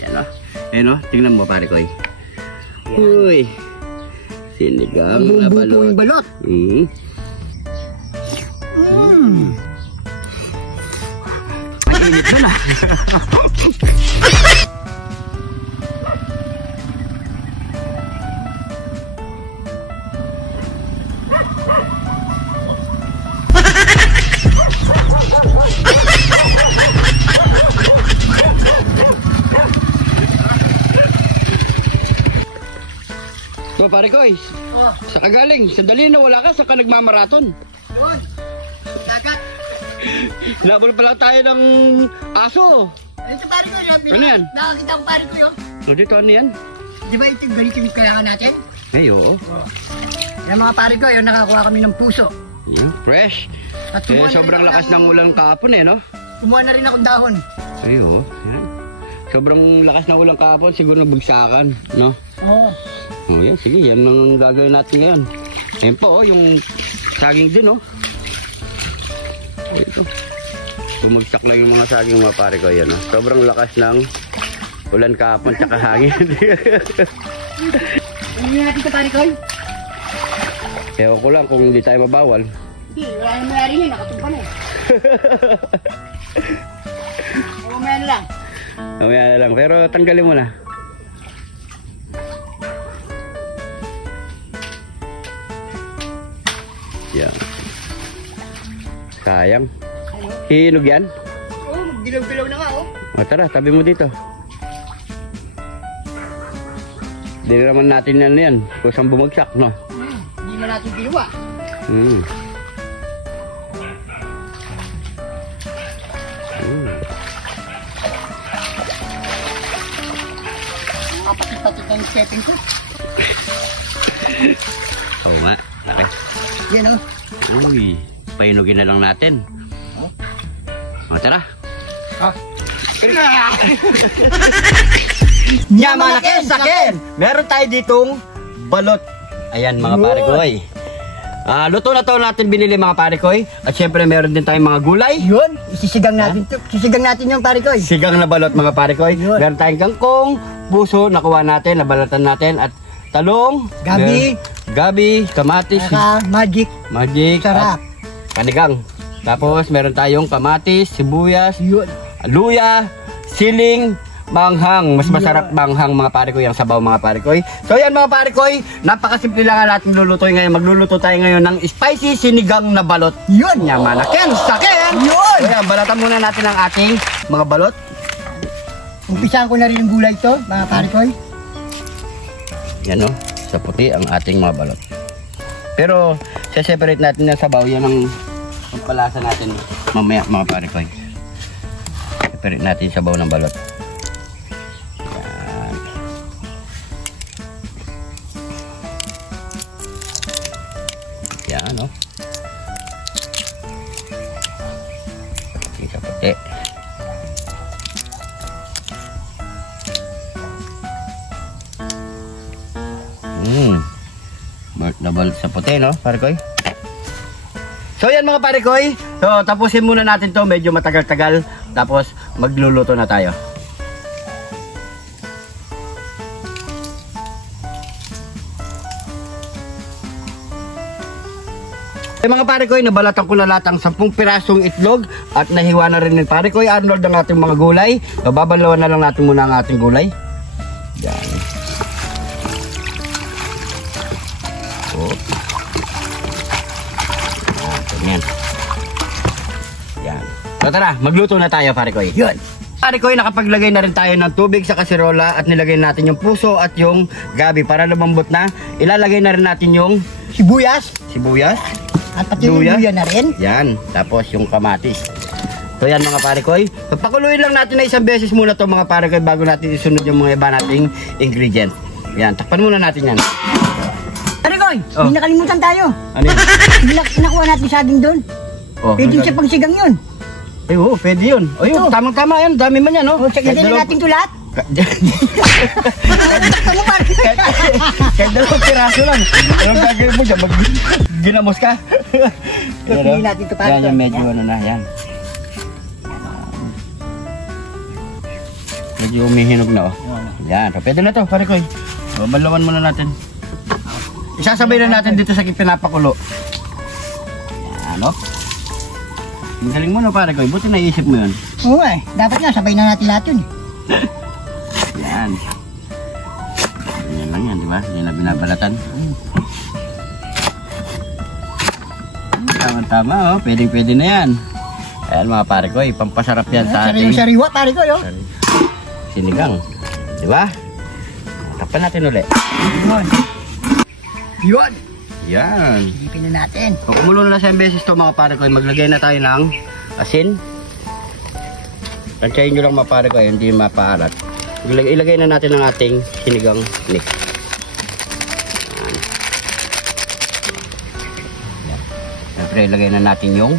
Yan o. Ayan o, tingnan mo pare ko. Uy. Sinigang na balot. Balot. Ang init na na. So pare ko, sa kagaling, sandali na wala ka, saka nagmamaraton. Yun. Dagat. Labol pa lang tayo ng aso. Ito pare ko, Ano yan? nakakita ko pare ko yun. So dito ano yan? Di ba ito ganito yung kailangan natin? Ay oo. Yan mga pare ko, yun nakakuha kami ng puso. Yeah, fresh. At Eh, kumuha na sobrang rin lakas ako ng ulan kahapon eh, no? Kumuha na rin akong dahon. Ay oo. Yan. Sobrang lakas ng ulan kahapon, siguro nagbagsakan, no? Oo. Oh, yan, sige, yan ang gagawin natin ngayon. Ayan po, oh, yung saging din, oh. Ito. Bumagsak lang yung mga saging mga pare ko, yan, oh. Sobrang lakas ng ulan kahapon, tsaka hangin. Ano natin ito pare ko? Ewan ko lang kung hindi tayo mabawal. Hindi, wala nang mayari yun, nakatumpa na eh. O, mamaya na lang. Mamaya na lang, pero tanggalin mo na. Yan. Sayang. Ano? Hinog yan? Oo, magdilaw-dilaw na nga oh. O tara, tabi mo dito. Hindi naman natin yan kusang bumagsak, no? Hindi na natin kinuha. Patit-patit ng stepping ko. Oo nga. Okay. Yan oh. Uy, painugin na lang natin. O tara. Yamanaken saken! Meron tayo ditong balot. Ayan mga pare koy. Luto na to natin binili mga pare koy. At syempre meron din tayong mga gulay. Yun, isisigang natin to. Sisigang natin yung pare ko. Sigang na balot mga pare koy. Meron tayong kangkong, puso, nakuha natin, nabalatan natin. At talong, gabi, kamatis, Saka magic. at Sarap. kanigang. Tapos meron tayong kamatis, sibuyas, Yun. luya, siling, manghang. Mas masarap manghang mga pare ko yung sabaw mga pare ko. So yan mga pare ko, napakasimple lang natin lulutuin ngayon. Magluluto tayo ngayon ng spicy sinigang na balot. Yun. Yamanaken saken! Yun. So yan, balatan muna natin ang ating mga balot. Umpisahan ko na rin yung gulay to, mga pare ko. Yan o, sa puti ang ating mga balot. Pero, separate natin yung sabaw. Yan ang pagpalasa natin mamaya mga pare ko. Separate natin yung sabaw ng balot. Yan. Yan o. Yung sa puti. Double sa puti, no, pare koy? So yan mga pare koy. So tapusin muna natin to, medyo matagal-tagal. Tapos magluluto na tayo. Mga pare koy, nabalatan ko na lahat ang 10 pirasong itlog. At nahiwa na rin ng pare koy Arnold ang ating mga gulay. So babalawan na lang natin muna ang ating gulay. Yan. Yan. Yan. So tara, magluto na tayo pare koy. Yun. Pare koy, nakapaglagay na rin tayo ng tubig sa kaserola at nilagay natin yung puso at yung gabi para lumambot na. Ilalagay na rin natin yung Sibuyas. At pati yung luya. luya na rin. Yan, tapos yung kamatis. So yan mga pare koy. Pakuluin lang natin na isang beses muna to mga pare koy bago natin isunod yung mga iba nating ingredients. Yan, takpan muna natin yan. Pare ko, may nakalimutan tayo. Ano yun? Nakuha natin saging doon. Oh, Pwede sa pagsigang yun. ay, oo, pwede yun. O yun, tamang-tama yan. Dami man yan, no? O, sagay na natin ito lahat. Kahit dalawang piraso lang. Anong gagawin mo dyan? Ginamos ka? Piliin natin ito para yan, medyo ano na, yan. Medyo umihinog na, oh. Yan. So, pwede na to, pare ko. So, balawan muna natin. Isasabay na natin dito sa pinapakulo. Yan, oh. Ang galing mo, no, pare ko. Buti naisip mo yun. Oo dapat nga, sabay na natin lahat yun. Yan. Yan lang yan, di ba? Yan na binabalatan. Tama-tama, oh. Pwede na yan. Ayan mga pare ko, pampasarap yan sa ating Sariwa, pare ko, yo. sinigang. Di ba? Tapan natin ulit. Yun. Yan. Silipin na natin. Kung kumulo na 7 beses to mga pare ko, maglagay na tayo ng asin. Tansyahin nyo lang mga pare ko, hindi mapaalat. Ilagay na natin ang ating sinigang mix. Yan. Siyempre, ilagay na natin yung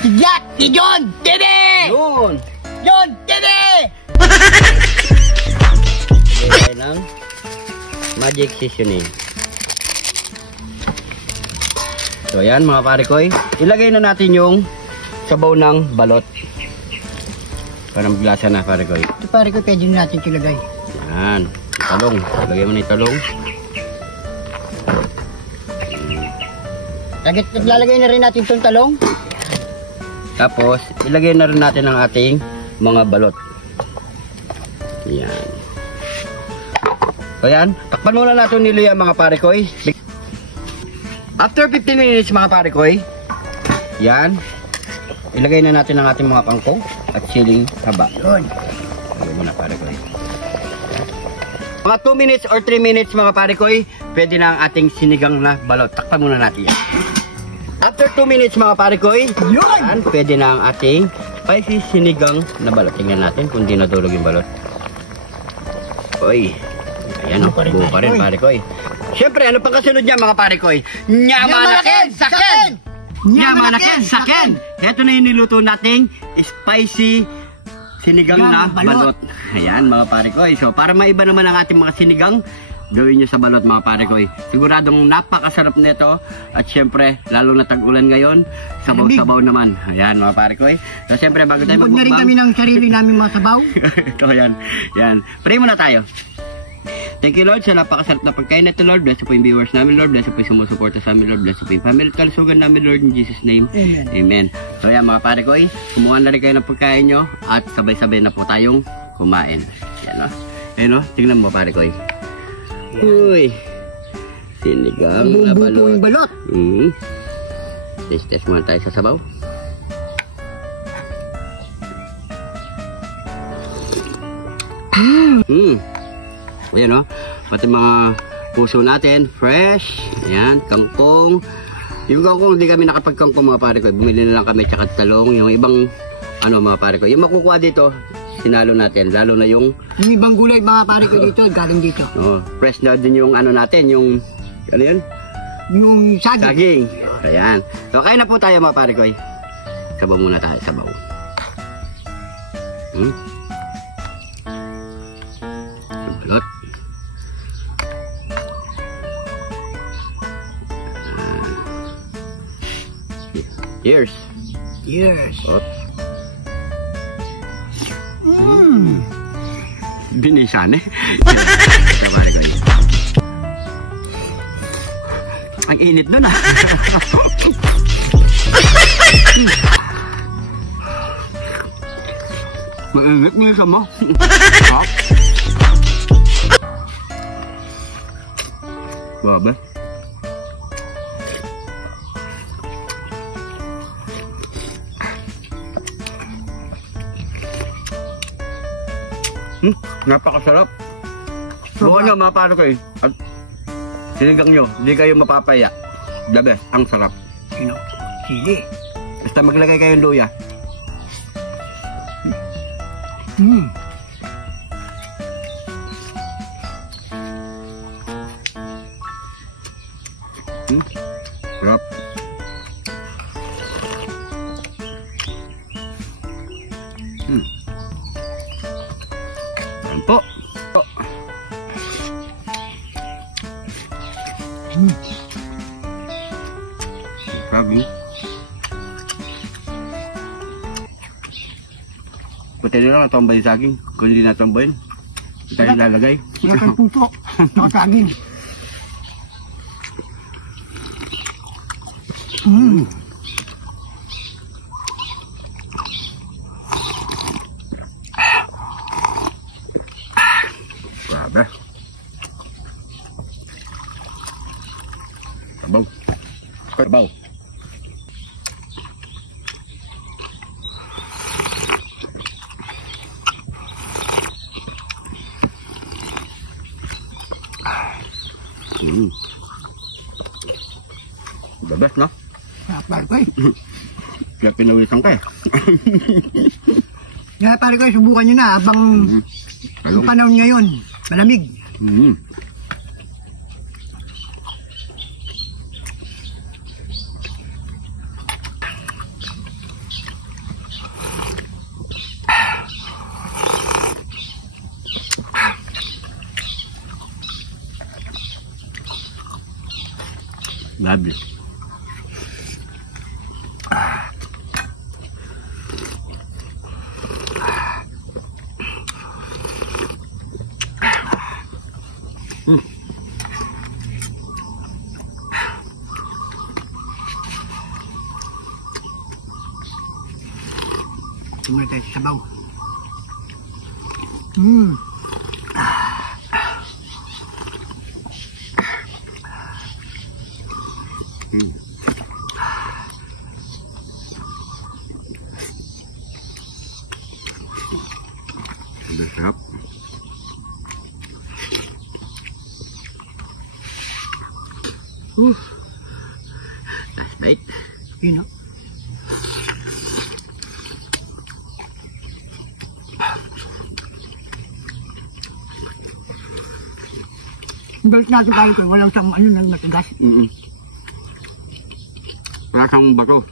Tigyat! Tijon! Dede! yun! Yon! Dede! Ilagay ng magic seasoning. So yan mga pare ko, ilagay na natin yung sabaw ng balot. Parang glasa na pare ko. Ito pare ko, pwede na natin kilagay. Yan, talong. Lagay mo na yung talong. Naglalagay na rin natin itong talong. Tapos, ilagay na rin natin ang ating mga balot. Yan. So yan, takpan muna natin nila yan mga pare ko. After 15 minutes mga pare ko, yan, ilagay na natin ang ating mga kangkong at siling haba. Yun. Ilagay mo na pare ko. Mga 2 minutes or 3 minutes mga pare ko, pwede na ang ating sinigang na balot. Takpan muna natin yan. After 2 minutes mga pare ko, yan, pwede na ang ating spicy sinigang na balot. Tingnan natin kung di nadurog yung balot. Oy, ayan o, buo pa rin pare ko. Siyempre, ano pang kasunod niya mga pare ko? Nyamanaken saken! Nyamanaken saken! Ito na yung niluto nating spicy sinigang na balot. Ayan mga pare ko. So para maiba naman ang ating mga sinigang, gawin nyo sa balot mga pare ko. Siguradong napakasarap nito. At syempre, lalo na tag-ulan ngayon, sabaw-sabaw naman. Ayan mga pare ko. So syempre, bago tayo Huwag na rin magbukbang, kami ng sarili namin mga sabaw. ito yan. Yan. Pray muna tayo. Thank you Lord sa napakasarap na pagkain na ito Lord. Bless po yung viewers namin Lord. Bless po yung sumusuporta sa amin Lord. Bless po yung family at kalusugan namin Lord. In Jesus name. Amen. Amen. So yan mga pare ko. Kumuha na rin kayo ng pagkain nyo. At sabay-sabay na po tayong kumain. Yan o. Ayan o. Tingnan mo pare ko. Uy. Sinigang na balot. Buong balot. Test muna tayo sa sabaw. Ayan o. Pati mga puso natin. Fresh. Ayan. Kangkong. Yung kangkong, hindi kami nakapagkangkong mga pare ko. Bumili na lang kami tsaka talong. Yung ibang, mga pare ko. Yung makukuha dito, sinalo natin. Lalo na yung Yung ibang gulay mga pare ko dito, galing dito. fresh na din yung natin. Yung, ano yun? Yung saging. Saging. Ayan. So, kaya na po tayo mga pare ko. Sabaw muna tayo. Sabaw. Balot. Cheers. Yes. Op. Binisan eh. Sa pare ko. Ang init nun ah. Mainit mo yung sama. Babe. Napakasarap. Bukan nyo mga pare ko at sinigang nyo, hindi kayo mapapaya. The best, ang sarap. Sige. Basta maglagay kayong luya. Sarap. Ayan po. Sabi. Patay na lang natambayin sa akin. Kung hindi natambayin, hindi tayo lalagay. Wala kang puso. Saka saging. Grabe. Sabaw. Sabaw. The best, no? Sarap pare ko eh. Kaya pinawisan ka eh. Kaya pare ko, subukan nyo na habang yung panahon ngayon, malamig. Mm. Grabe. Tumulong tayo sa sabaw. Udah sarap. Last bite. Yun o. Balik natin pare ko, walang sang ano nang matagas. Wala kang bato.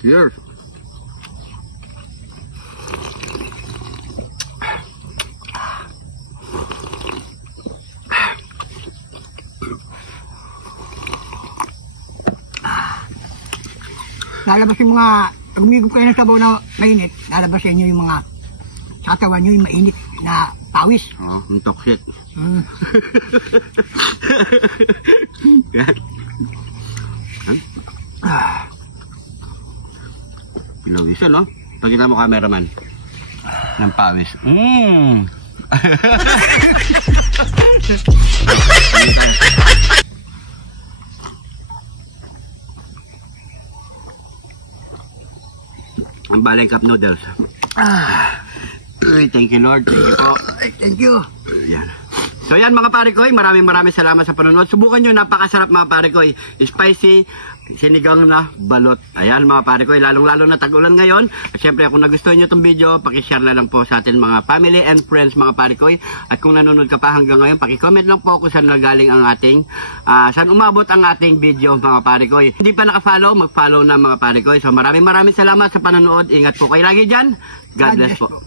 Cheers. Lalabas yung mga, pag umigop kayo ng sabaw na mainit, lalabas sa inyo yung mga, sa katawan nyo yung mainit na pawis. Oh, yung toxic. Pinawisan, no? Pagkita mo, cameraman. Ng pawis. Ang Balay Cup noodles. Thank you, Lord. Thank you po. Thank you. Yan. So yan mga pare koy, maraming salamat sa panonood. Subukan nyo, napakasarap mga pare koy. Spicy, sinigang na balot. Ayan mga pare koy, lalong-lalo na tag-ulan ngayon. At syempre kung nagustuhan nyo itong video, pakishare na lang po sa atin mga family and friends mga pare koy. At kung nanonood ka pa hanggang ngayon, pakicomment lang po kung saan nagaling ang ating, saan umabot ang ating video mga pare koy. Hindi pa nakafollow, mag-follow na mga pare koy. So maraming salamat sa panonood. Ingat po kayo lagi dyan. God bless po.